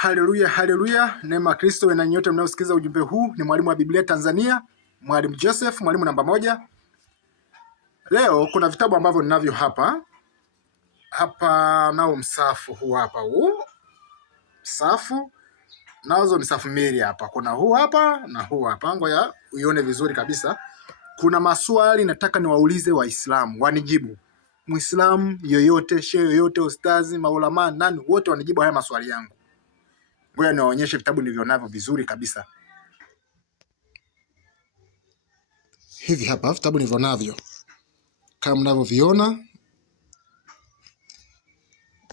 Haleluya, haleluya. Neema Kristo na nyote mnaosikiza ujumbe huu. Ni mwalimu wa Biblia Tanzania, Mwalimu Joseph, mwalimu namba 1. Leo kuna vitabu ambavyo ninavyo hapa. Nao msafu huu hapa huu. Msafu. Nazo msafu mbili hapa. Kuna huu hapa na huu hapa. Ngoja uione vizuri kabisa. Kuna maswali nataka niwaulize Waislamu, wanijibu. Muislamu yoyote, shehe yoyote, ustazi, maulama, nani wote wanijibu haya maswali yangu. Ngoja niwaonyeshe vitabu nilivyo navyo vizuri kabisa. Hivi hapa vitabu nilivyo navyo. Kama mnavyoviona.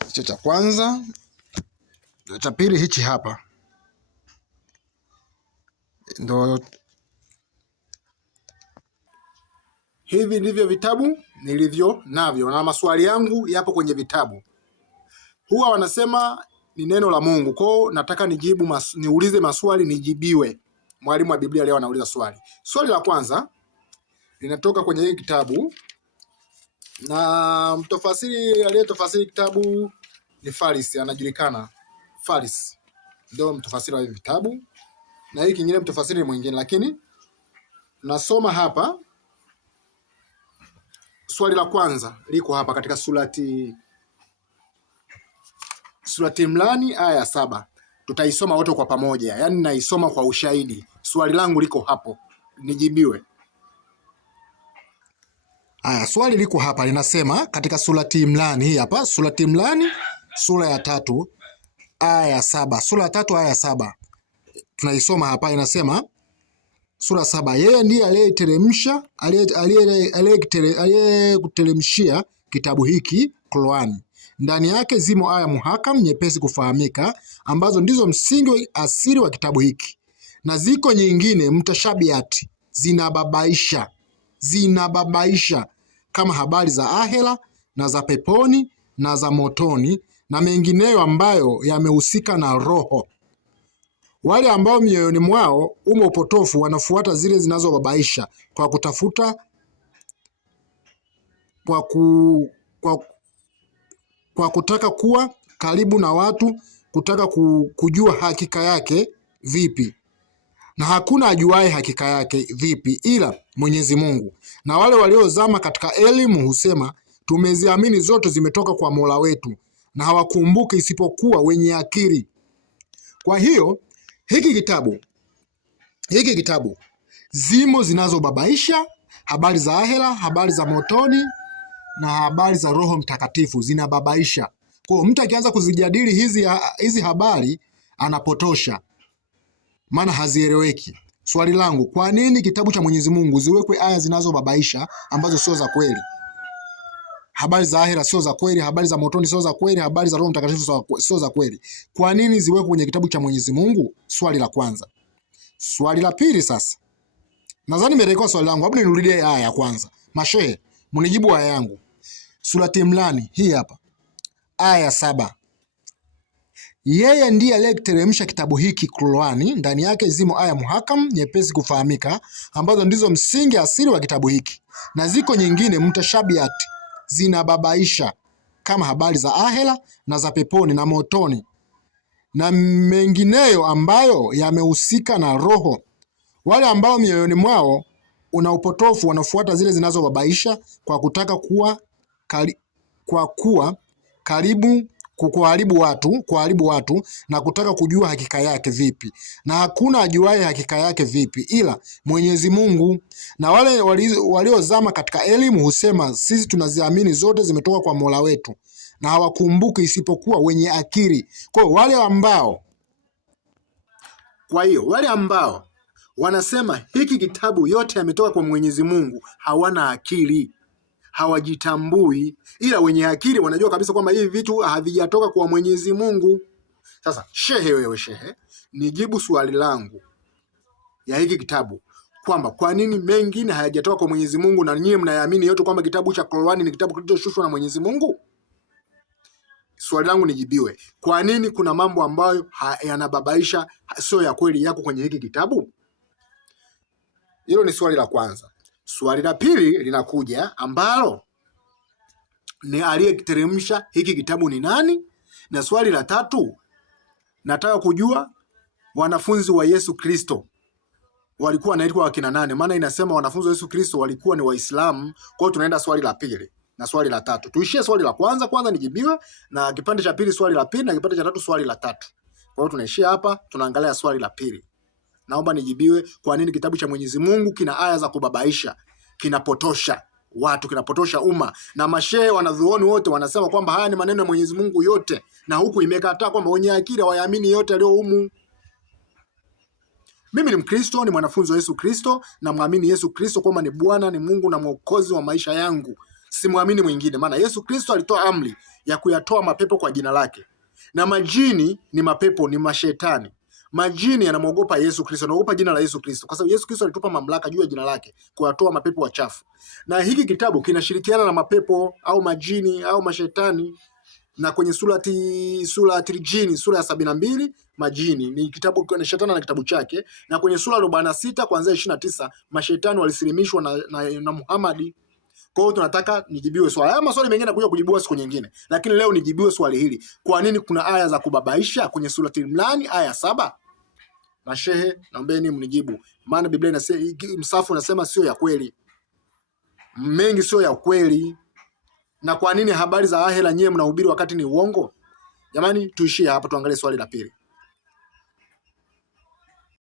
Hicho cha kwanza, cha pili hichi hapa. Ndo hivi ndivyo vitabu nilivyo navyo na maswali yangu yapo kwenye vitabu. Huwa wanasema ni neno la Mungu. Kwa nataka niulize maswali nijibiwe. Mwalimu wa Biblia leo anauliza swali. Swali la kwanza linatoka kwenye hiki kitabu na mtafasiri aliyetafsiri kitabu ni Faris, anajulikana. Faris ndio mtafasiri wa hivi vitabu. Na hiki kingine mtafasiri mwingine, lakini nasoma hapa. Swali la kwanza liko hapa katika surati Imran aya ya 7. Tutaisoma wote kwa pamoja. Yaani naisoma kwa ushahidi. Swali langu liko hapo. Nijibiwe. Swali liko hapa linasema katika surati Imran hii hapa, surati Imran sura ya 3 aya ya 7. Sura ya 3 aya ya 7. Tunaisoma hapa, inasema sura 7, yeye ndiye aliyekuteremshia kitabu hiki Qur'an. Ndani yake zimo aya muhakam nyepesi kufahamika, ambazo ndizo msingi asili wa kitabu hiki. Na ziko nyingine mtashabiati, zinababaisha kama habari za ahera na za peponi na za motoni na mengineyo ambayo yamehusika na roho. Wale ambao mioyoni mwao umo upotofu wanafuata zile zinazobabaisha kwa kutafuta kwa kutaka kuwa karibu na watu, kutaka kujua hakika yake vipi. Na hakuna ajuaye hakika yake vipi ila Mwenyezi Mungu. Na wale waliozama katika elimu husema tumeziamini zote zimetoka kwa Mola wetu, na hawakumbuki isipokuwa wenye akili. Kwa hiyo hiki kitabu zimo zinazobabaisha, habari za ahera, habari za motoni na habari za Roho Mtakatifu zinababaisha. Kwa mtu akianza kuzijadili hizi habari anapotosha, maana hazieleweki. Swali langu, kwa nini kitabu cha Mwenyezi Mungu ziwekwe aya zinazobabaisha ambazo sio za kweli? Habari za ahera sio za kweli, habari za motoni sio za kweli, habari za Roho Mtakatifu sio za kweli. Kwa nini ziwekwe kwenye kitabu cha Mwenyezi Mungu? Swali la kwanza. Swali la pili sasa. Nadhani nimerekodi swali langu, hebu nirudie aya ya kwanza. Mashehe, mnijibu aya yangu. Surati Imran hii hapa. Aya ya 7. Yeye ndiye aliyeteremsha kitabu hiki Qur'ani, ndani yake zimo aya muhakam nyepesi kufahamika, ambazo ndizo msingi asili wa kitabu hiki. Na ziko nyingine mtashabiati, zinababaisha kama habari za ahera na za peponi na motoni na mengineyo ambayo yamehusika na roho. Wale ambao mioyoni mwao una upotofu wanafuata zile zinazobabaisha kwa kutaka kuharibu watu na kutaka kujua hakika yake vipi. Na hakuna ajuaye hakika yake vipi ila Mwenyezi Mungu. Na wale waliozama katika elimu husema sisi tunaziamini zote zimetoka kwa Mola wetu, na hawakumbuki isipokuwa wenye akili. Kwa hiyo wale ambao wanasema hiki kitabu yote yametoka kwa Mwenyezi Mungu hawana akili, hawajitambui. Ila wenye akili wanajua kabisa kwamba hivi vitu havijatoka kwa Mwenyezi Mungu. Sasa wewe shehe, nijibu swali langu ya hiki kitabu kwamba kwa nini mengine hayajatoka kwa Mwenyezi Mungu na nyinyi mnayaamini yote kwamba kitabu cha Qur'ani ni kitabu kilichoshushwa na Mwenyezi Mungu? Swali langu nijibiwe. Kwa nini kuna mambo ambayo yanababaisha sio ya kweli yako kwenye hiki kitabu? Hilo ni swali la kwanza. Swali la pili linakuja ambalo ni aliyekiteremsha hiki kitabu ni nani? Na swali la tatu, Nataka kujua wanafunzi wa Yesu Kristo walikuwa wanaitwa wakina nane? Maana inasema wanafunzi wa Yesu Kristo walikuwa ni Waislamu. Kwa hiyo tunaenda swali la pili na swali la tatu. Tuishie swali la kwanza nijibiwe, na kipande cha pili swali la pili, na kipande cha tatu swali la tatu. Kwa hiyo tunaishia hapa, tunaangalia swali la pili. Naomba nijibiwe, kwa nini kitabu cha Mwenyezi Mungu kina aya za kubabaisha, kinapotosha watu, kinapotosha umma, na mashehe wanazuoni wote wanasema kwamba haya ni maneno ya Mwenyezi Mungu yote, na huku imekataa kwamba wenye akili wayaamini yote yaliyo humu. Mimi ni Mkristo, ni mwanafunzi wa Yesu Kristo, na muamini Yesu Kristo kwamba ni Bwana, ni Mungu na Mwokozi wa maisha yangu. Simwamini mwingine, maana Yesu Kristo alitoa amri ya kuyatoa mapepo kwa jina lake. Na majini ni mapepo, ni mashetani. Majini yanamwogopa Yesu Kristo, yanaogopa jina la Yesu Kristo, kwa sababu Yesu Kristo alitupa mamlaka juu ya jina lake kuyatoa mapepo wachafu. Na hiki kitabu kinashirikiana na mapepo au majini au mashetani. Na kwenye sura ya 72 majini ni kitabu kwa shetani na kitabu chake, na kwenye sura 46 kuanzia 29 mashetani walisilimishwa na Muhammad. Kwa hiyo tunataka nijibiwe swali. Haya maswali mengine nakuja kujibiwa siku nyingine, lakini leo nijibiwe swali hili. Kwa nini kuna aya za kubabaisha kwenye sura Imran aya 7? Mashehe, naombeni mnijibu. Maana Biblia inasema, msafu unasema sio ya kweli. Mengi sio ya kweli. Na kwa nini habari za ahera nyewe mnahubiri wakati ni uongo? Jamani, tuishie hapa, tuangalie swali la pili.